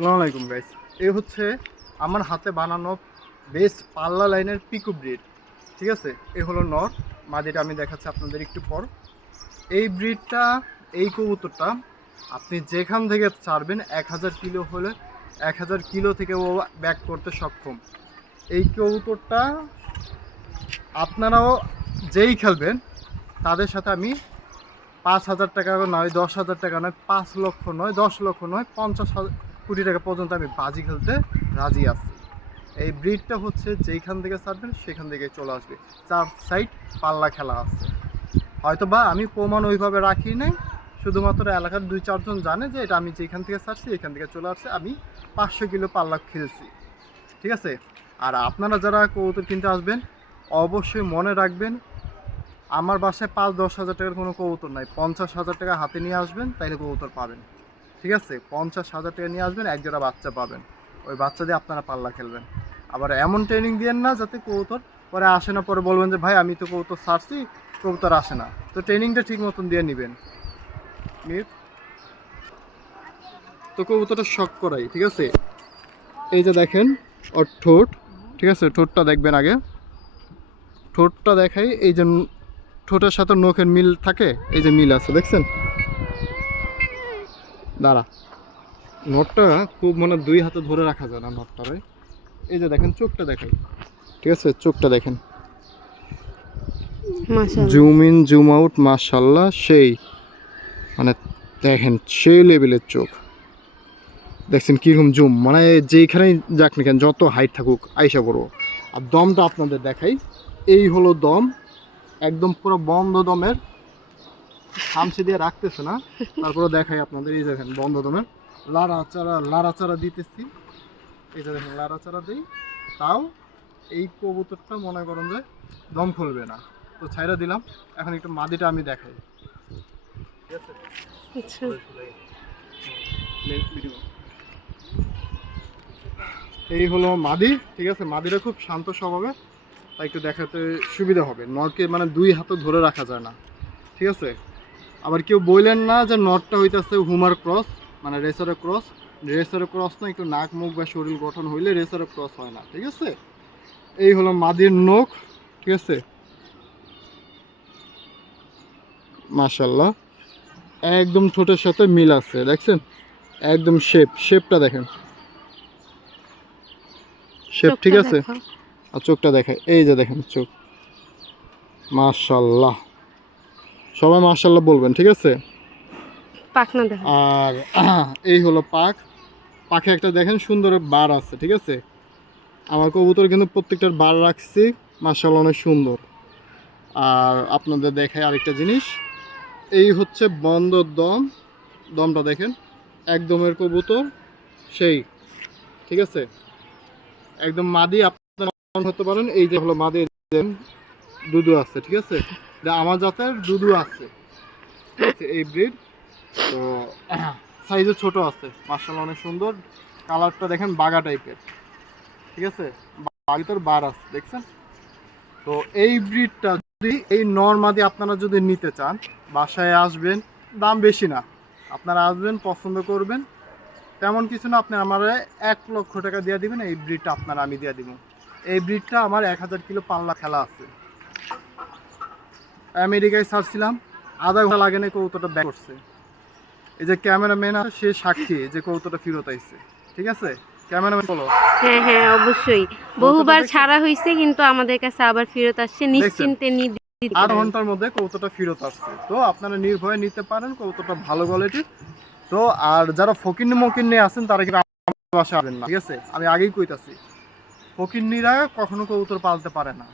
আসসালামু আলাইকুম গাইস এই হচ্ছে আমার হাতে বানানো বেস্ট পাল্লা লাইনের পিকু ব্রিড ঠিক আছে? এই হলো নর, মাদিটা আমি দেখাচ্ছি আপনাদের একটু পর। এই ব্রিডটা এই কবুতরটা আপনি যেখান থেকে ছাড়বেন, এক হাজার কিলো হলে এক হাজার কিলো থেকে ও ব্যাক করতে সক্ষম। এই কবুতরটা আপনারাও যেই খেলবেন, তাদের সাথে আমি পাঁচ হাজার টাকা নয়, দশ হাজার টাকা নয়, পাঁচ লক্ষ নয়, দশ লক্ষ নয়, পঞ্চাশ হাজার কোটি টাকা পর্যন্ত আমি বাজি খেলতে রাজি আছি। এই ব্রিডটা হচ্ছে যেইখান থেকে ছাড়বেন সেখান থেকে চলে আসবে। চার সাইড পাল্লা খেলা আছে। হয়তো বা আমি প্রমাণ ওইভাবে রাখি নাই, শুধুমাত্র এলাকার দুই চারজন জানে যে এটা আমি যেখান থেকে ছাড়ছি, এখান থেকে চলে আসছে, আমি পাঁচশো কিলো পাল্লা খেলছি। ঠিক আছে? আর আপনারা যারা কবুতর কিনতে আসবেন, অবশ্যই মনে রাখবেন, আমার বাসায় পাঁচ দশ হাজার টাকার কোনো কবুতর নাই। পঞ্চাশ হাজার টাকা হাতে নিয়ে আসবেন, তাইলে কবুতর পাবেন। ঠিক আছে? পঞ্চাশ হাজার টাকা নিয়ে আসবেন এক জোড়া বাচ্চা পাবেন। ওই বাচ্চা দিয়ে আপনারা পাল্লা খেলবেন। আবার এমন ট্রেনিং দিয়েন না যাতে কবুতর পরে আসে না, পরে বলবেন যে, ভাই, আমি তো কবুতর ছাড়ছি, কবুতর আসে না। তো ট্রেনিংটা ঠিক মতন দিয়ে নেবেন। তো কবুতরটা শখ করাই, ঠিক আছে? এই যে দেখেন, ওর ঠোঁট, ঠিক আছে? ঠোঁটটা দেখবেন আগে। ঠোঁটটা দেখাই, এই যে ঠোঁটের সাথে নখের মিল থাকে, এই যে মিল আছে, দেখছেন? দাঁড়া। নটটা খুব মানে দুই হাতে ধরে রাখা যায় না নটটারে। এই যে দেখেন চোখটা দেখেন। ঠিক আছে চোখটা দেখেন। জুম ইন জুম আউট মাশাল্লাহ সেই। মানে দেখেন সেই লেভেলের চোখ। দেখছেন কীরকম জুম? মানে যেইখানেই যাক না কেন যত হাইট থাকুক আইসা পড়ব। আর দমটা আপনাদের দেখাই। এই হলো দম। একদম পুরো বন্ধ দমের খামচি দিয়ে রাখতেছে না। তারপরে দেখাই আপনাদের এই দেখেন বন্ধ দমের লাড়াচাড়া লাড়াচাড়া দিতেছি। এই যে দেখেন লাড়াচাড়া দিই। তাও এই কবুতরটা মনে করেন যে দম খুলবে না। তো ছাইরা দিলাম। এখন একটু মাদিটা আমি দেখাই। ঠিক আছে? আচ্ছা। এই হলো মাদি ঠিক আছে? মাদিটা খুব শান্ত স্বভাবের তাই একটু দেখাতে সুবিধা হবে। নরকে মানে দুই হাতে ধরে রাখা যায় না। ঠিক আছে? আবার কেউ বললেন না যে নটটা হইতেছে হুমার ক্রস মানে রেসারের ক্রস। রেসারের ক্রস না একটু নাক মুখ বা শরীর গঠন হইলে রেসারের ক্রস হয় না ঠিক আছে? এই হলো মাদির নখ ঠিক আছে? মাশাল্লাহ একদম ঠোঁটের সাথে মিল আছে দেখছেন? একদম শেপ শেপটা দেখেন। শেপ ঠিক আছে? আর চোখটা দেখায় এই যে দেখেন চোখ। মাশাল্লাহ সবাই মাশাল্লাহ বলবেন ঠিক আছে? পাখনা আর এই হলো পাক পাখে একটা দেখেন সুন্দর বার আছে ঠিক আছে? আমার কবুতর কিন্তু প্রত্যেকটার বার রাখছি মাশাল্লাহ অনেক সুন্দর। আর আপনাদের দেখায় আরেকটা জিনিস। এই হচ্ছে বন্ধ দম। দমটা দেখেন একদমের কবুতর সেই ঠিক আছে? একদম মাদি আপনারা হতে পারেন এই যে হলো মাদি দুদু আছে ঠিক আছে? আমার জাতের দুদু আছে। এই ব্রিড তো সাইজে ছোট আছে মার্শাল্লাহ অনেক সুন্দর। কালারটা দেখেন বাগা টাইপের ঠিক আছে? বাগিটার বার আছে, দেখছেন? তো এই ব্রিডটা যদি এই নর্মাদি আপনারা যদি নিতে চান, বাসায় আসবেন, দাম বেশি না। আপনারা আসবেন, পছন্দ করবেন। তেমন কিছু না, আপনি আমার এক লক্ষ টাকা দিয়ে দিবেন, এই ব্রিডটা আপনারা আমি দিয়ে দিব। এই ব্রিডটা আমার এক হাজার কিলো পাল্লা খেলা আছে। আমেরিকায় ছাড়ছিলাম আধা ঘণ্টা লাগে না কৌতোটা ব্যাক করছে। এই যে ক্যামেরাম্যান আছে সে সাক্ষী যে কৌতোটা ফেরত আইছে। ঠিক আছে? ক্যামেরাম্যান বলো হ্যাঁ হ্যাঁ অবশ্যই। বহুবার ছাড়া হয়েছে কিন্তু আমাদের কাছে আবার ফেরত আসছে নিশ্চিন্তে আধ ঘণ্টার মধ্যে কৌতোটা ফেরত আসছে। তো আপনারা নির্ভয়ে নিতে পারেন কৌতোটা ভালো কোয়ালিটির তো আর যারা ফকিন্নি মকিন্নি আছেন তারা কিন্তু আমার বাসায় আসবেন না। ঠিক আছে? আমি আগেই কইতাছি ফকিন্নিরা কখনো কৌতর পালতে পারে না।